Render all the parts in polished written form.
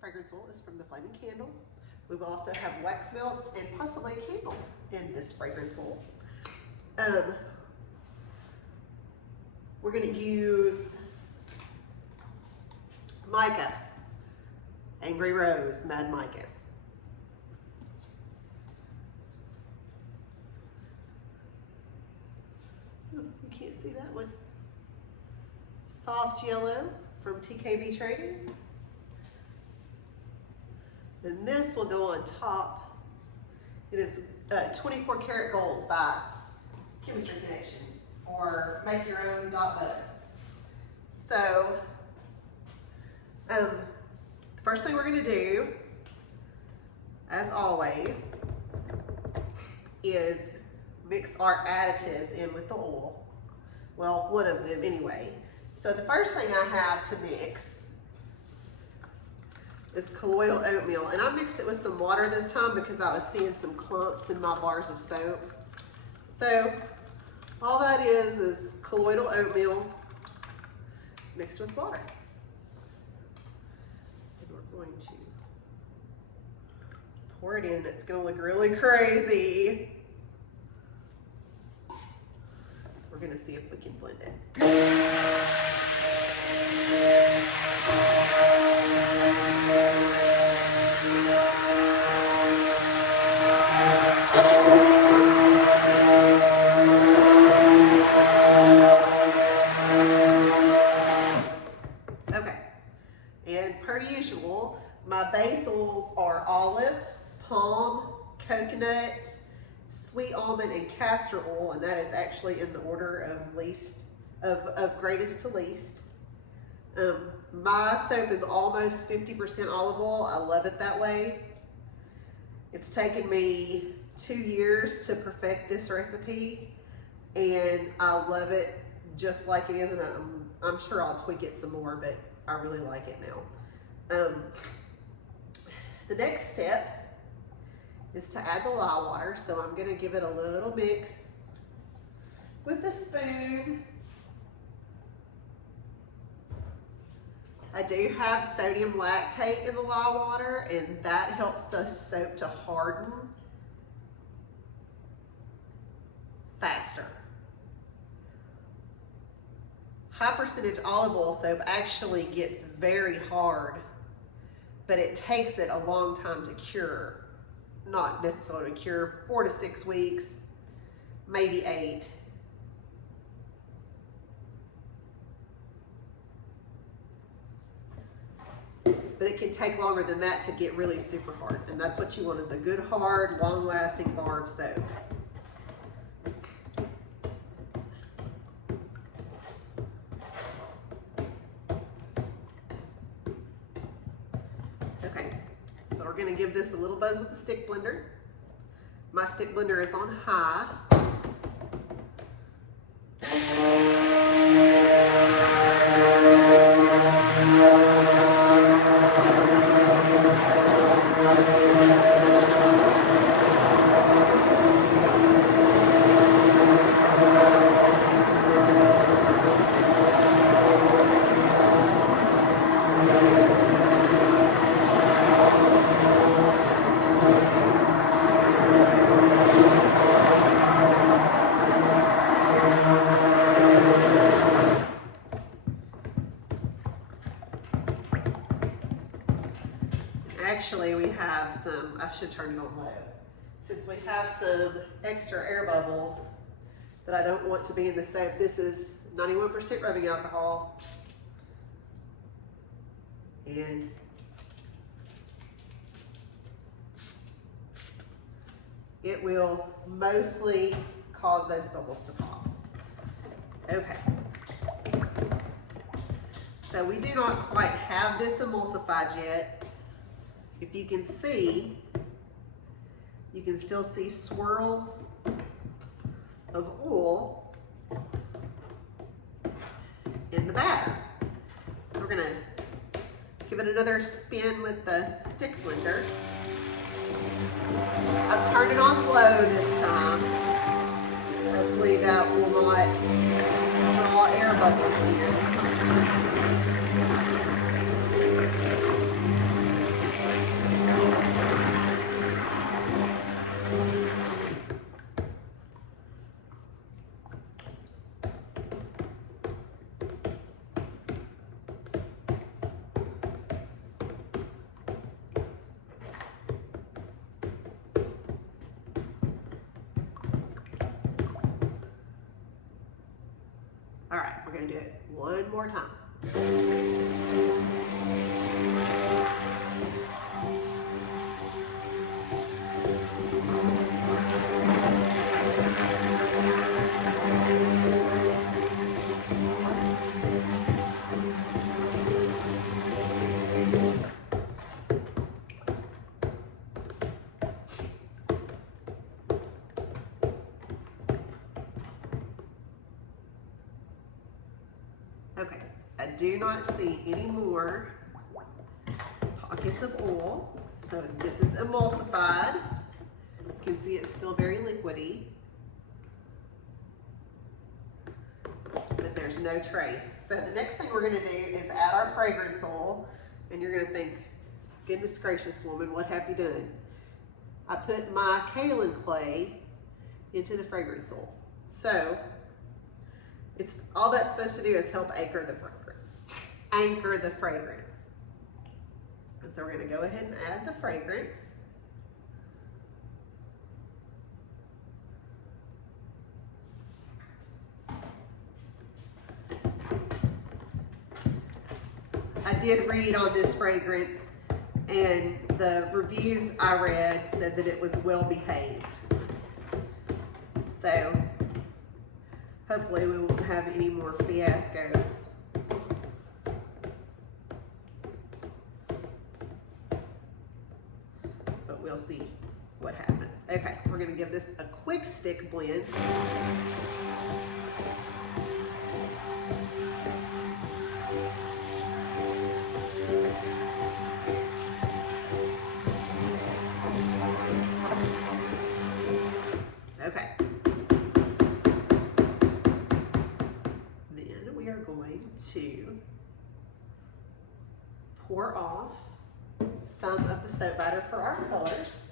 fragrance oil is from the Flaming Candle. We will also have wax melts and possibly a candle in this fragrance oil. We're going to use mica, Angry Rose, Mad Micas. You can't see that one. Soft Yellow from TKB Trading. And this will go on top. It is 24 karat gold by Chemistry Connection, or make your own .buzz. So the first thing we're going to do, as always, is mix our additives in with the oil. Well, one of them anyway. So the first thing I have to mix is colloidal oatmeal, and I mixed it with some water this time because I was seeing some clumps in my bars of soap. So all that is colloidal oatmeal mixed with water. And we're going to pour it in. It's going to look really crazy. We're going to see if we can blend it. Okay, and per usual, my base oils are olive, palm, coconut, sweet almond, and castor oil, and that is actually in the order of greatest to least. My soap is almost 50% olive oil. I love it that way. It's taken me 2 years to perfect this recipe, and I love it just like it is, and I'm sure I'll tweak it some more, but I really like it now. The next step is to add the lye water, so I'm going to give it a little mix with a spoon. I do have sodium lactate in the lye water, and that helps the soap to harden faster. High percentage olive oil soap actually gets very hard, but it takes it a long time to cure. Not necessarily to cure, 4 to 6 weeks, maybe 8. But it can take longer than that to get really super hard. And that's what you want, is a good, hard, long-lasting bar of soap. Okay, so we're gonna give this a little buzz with the stick blender. My stick blender is on high. Actually, we have some, I should turn it on low. Since we have some extra air bubbles that I don't want to be in the soap, this is 91% rubbing alcohol. And it will mostly cause those bubbles to pop. Okay. So we do not quite have this emulsified yet. If you can see, you can still see swirls of oil in the batter. So we're gonna give it another spin with the stick blender. I've turned it on low this time. Hopefully that will not draw air bubbles in. gonna do it one more time. Okay, I do not see any more pockets of oil. So this is emulsified. You can see it's still very liquidy, but there's no trace. So the next thing we're gonna do is add our fragrance oil, and you're gonna think, goodness gracious woman, what have you done? I put my kaolin clay into the fragrance oil. So it's all that's supposed to do is help anchor the fragrance. Anchor the fragrance. And so we're gonna go ahead and add the fragrance. I did read on this fragrance, and the reviews I read said that it was well behaved. So hopefully we won't have any more fiascos. But we'll see what happens. Okay, we're gonna give this a quick stick blend. Okay. Then we are going to pour off some of the soap batter for our colors.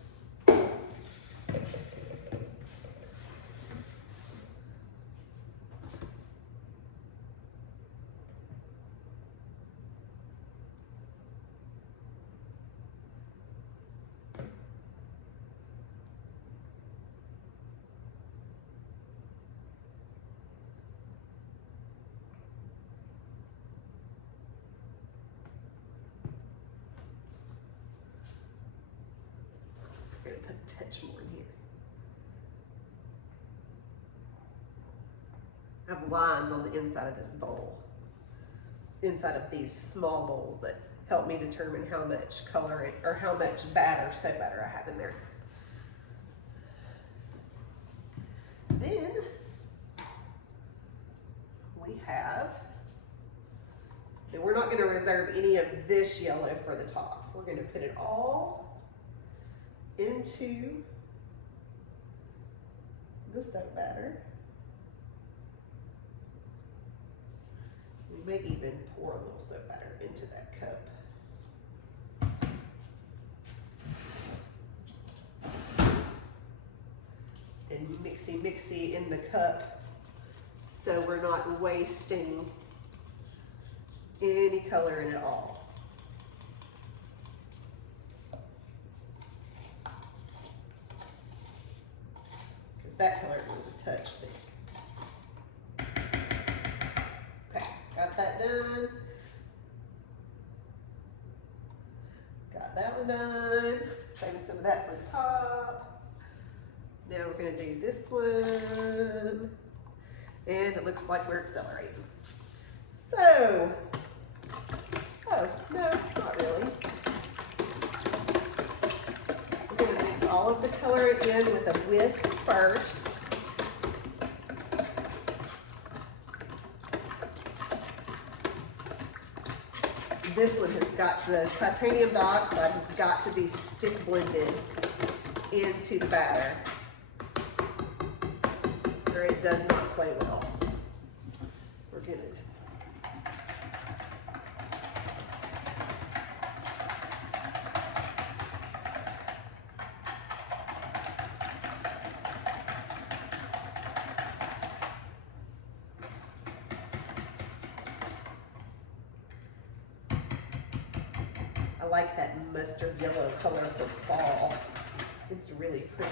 I'm going to put a touch more in here. I have lines on the inside of this bowl, inside of these small bowls, that help me determine how much coloring or how much batter, soap batter I have in there. Then we have, and we're not going to reserve any of this yellow for the top. We're going to put it all into the soap batter. We may even pour a little soap batter into that cup. And mixy in the cup, so we're not wasting any color in it all. That color was a touch thick. Okay, got that done. Got that one done. Saving some of that for the top. Now we're going to do this one. And it looks like we're accelerating. So, oh, no, not really. We're going to mix all of the color in with a whisk first. This one has got, the titanium dioxide has got to be stick blended into the batter, or it does not play well. We're gonna I like that mustard yellow color for fall. It's really pretty.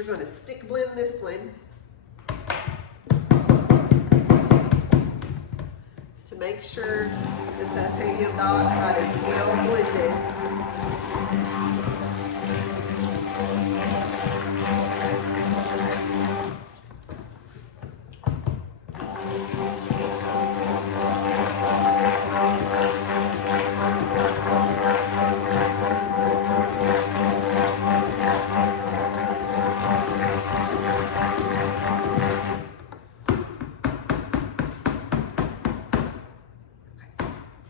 We're going to stick blend this one to make sure the titanium dioxide is well blended.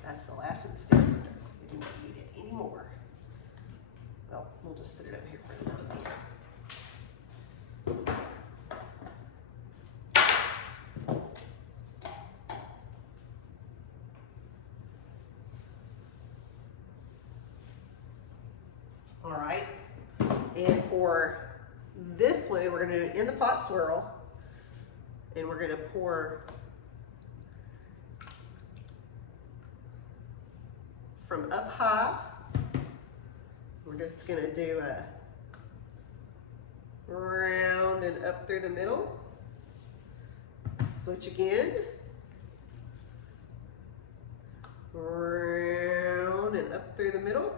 That's the last of the stick blender. We do not need it anymore. Well, we'll just put it up here for the time being. All right, and for this one, we're going to do it in the pot swirl, and we're going to pour from up high. We're just going to do a round and up through the middle. Switch again. Round and up through the middle.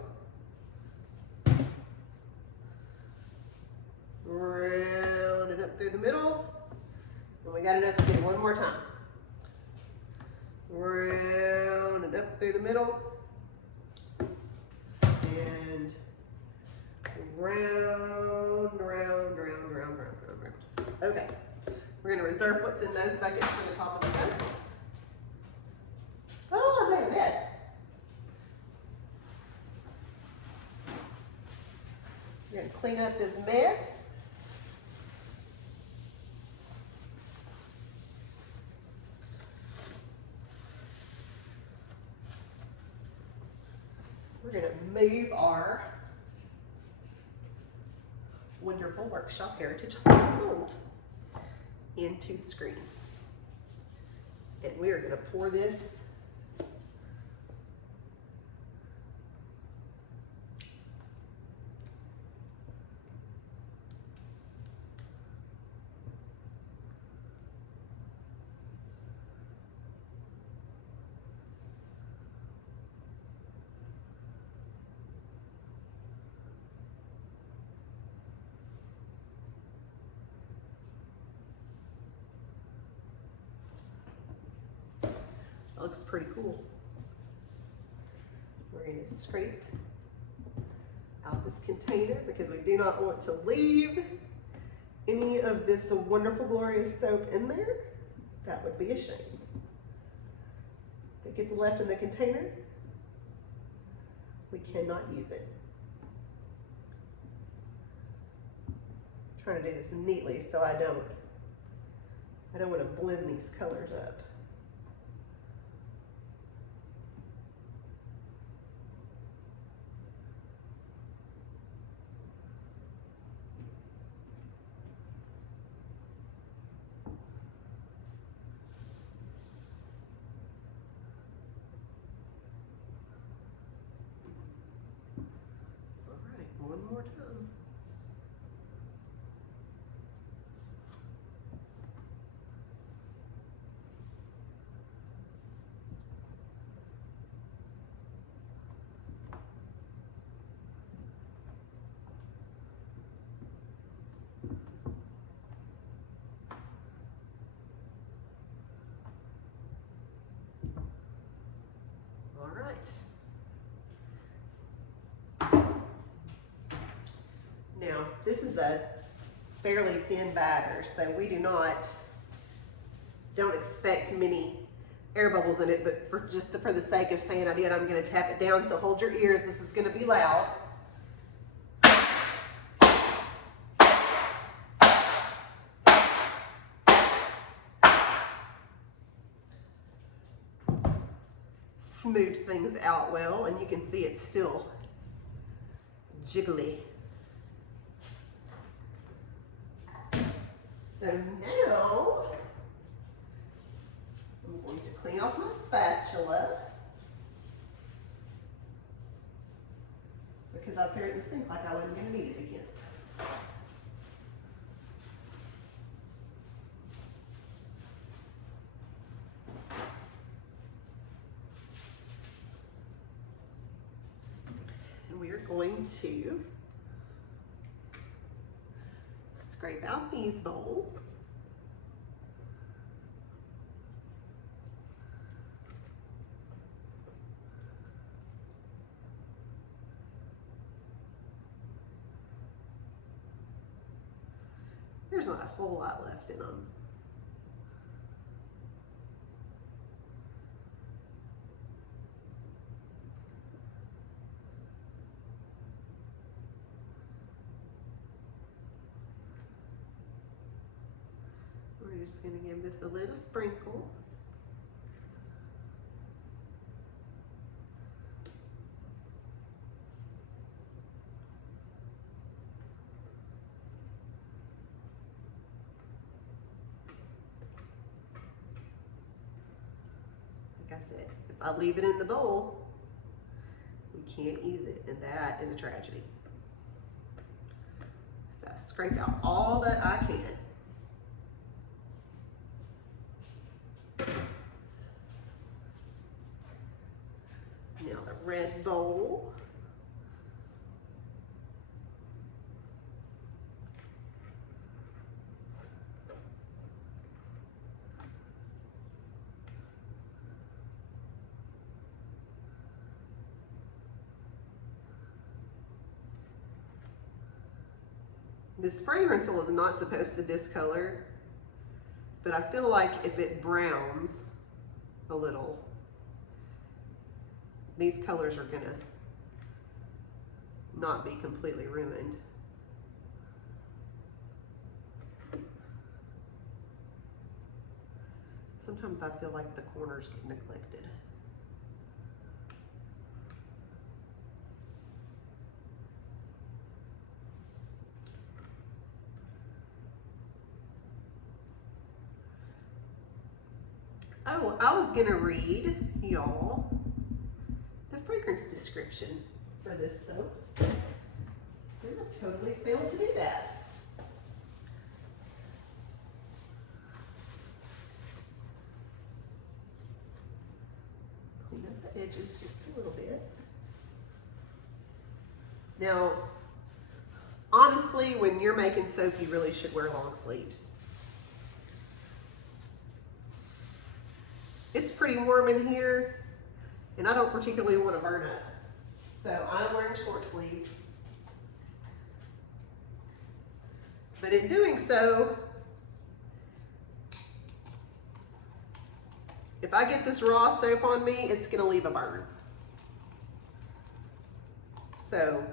Round and up through the middle. And we got enough to do it one more time. Round and up through the middle. And round, round, round, round, round, round. Okay. We're going to reserve what's in those buckets for the top of the center. Oh, I made a mess. We're going to clean up this mess. We're going to move our wonderful workshop heritage mold into the screen. And we are going to pour this looks pretty cool. We're going to scrape out this container because we do not want to leave any of this wonderful, glorious soap in there. That would be a shame. If it gets left in the container, we cannot use it. I'm trying to do this neatly so I don't want to blend these colors up. One more time. All right. Now, this is a fairly thin batter, so we don't expect many air bubbles in it, but for the sake of saying I did, I'm going to tap it down, so hold your ears. This is going to be loud. Smooth things out well, and you can see it's still jiggly. So now, I'm going to clean off my spatula because I threw it in the sink like I wasn't going to need it again. going to scrape out these bowls. There's not a whole lot left in them. We're just going to give this a little sprinkle. Like I said, if I leave it in the bowl, we can't use it, and that is a tragedy. So I scrape out all that I can. Now the red bowl. This fragrance oil is not supposed to discolor, but I feel like if it browns a little, these colors are gonna not be completely ruined. Sometimes I feel like the corners get neglected. Oh, I was gonna read y'all the fragrance description for this soap. And I totally failed to do that. Clean up the edges just a little bit. Now, honestly, when you're making soap, you really should wear long sleeves. It's pretty warm in here, and I don't particularly want to burn up. So I'm wearing short sleeves. But in doing so, if I get this raw soap on me, it's gonna leave a burn. So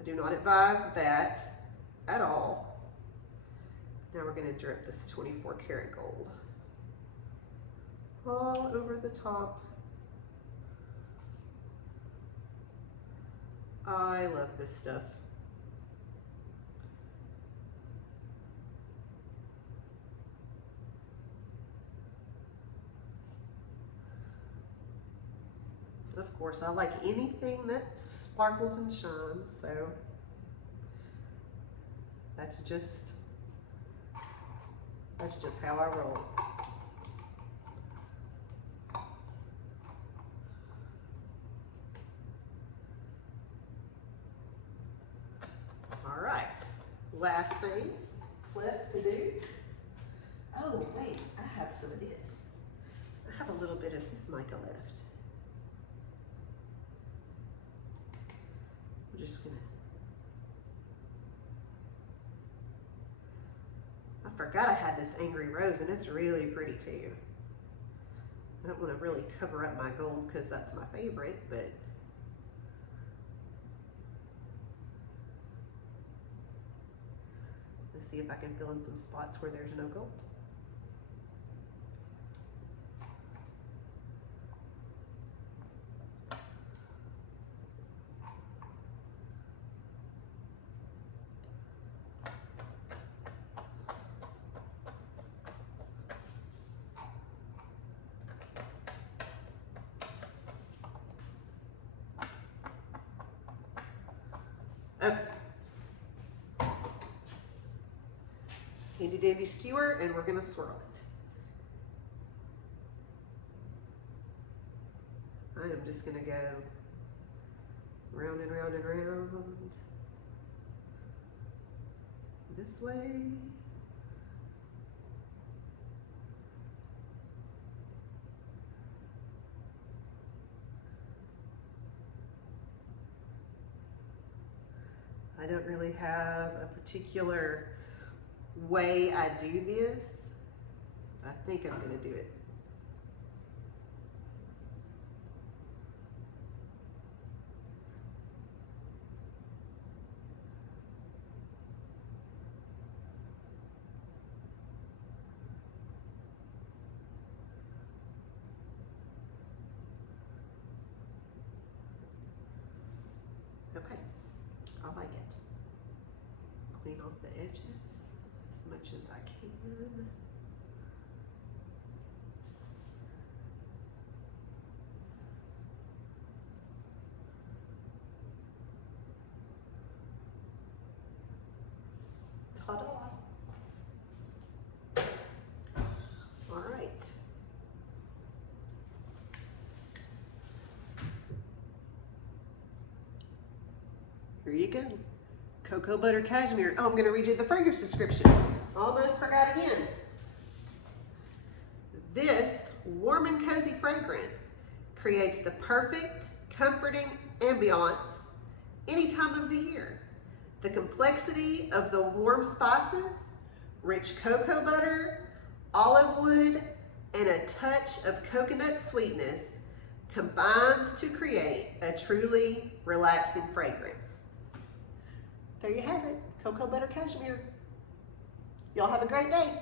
I do not advise that at all. Now we're gonna drip this 24 karat gold all over the top. I love this stuff. Of course, I like anything that sparkles and shines, so that's just how I roll. All right, last thing left to do. Oh wait, I have some of this. I have a little bit of this mica left. We're just gonna, I forgot I had this Angry Rose, and it's really pretty too. I don't want to really cover up my gold because that's my favorite, but let's see if I can fill in some spots where there's no gold. Okay. Handy dandy skewer, and we're gonna swirl it. I am just gonna go Round and round and round. This way. I don't really have a particular way I do this. I think I'm going to do it. Okay, I like it. Clean off the edges as much as I can. Ta-da! All right. Here you go. Cocoa butter cashmere. Oh, I'm going to read you the fragrance description. Almost forgot again. This warm and cozy fragrance creates the perfect, comforting ambiance any time of the year. The complexity of the warm spices, rich cocoa butter, olive wood, and a touch of coconut sweetness combines to create a truly relaxing fragrance. There you have it, cocoa butter cashmere. Y'all have a great day.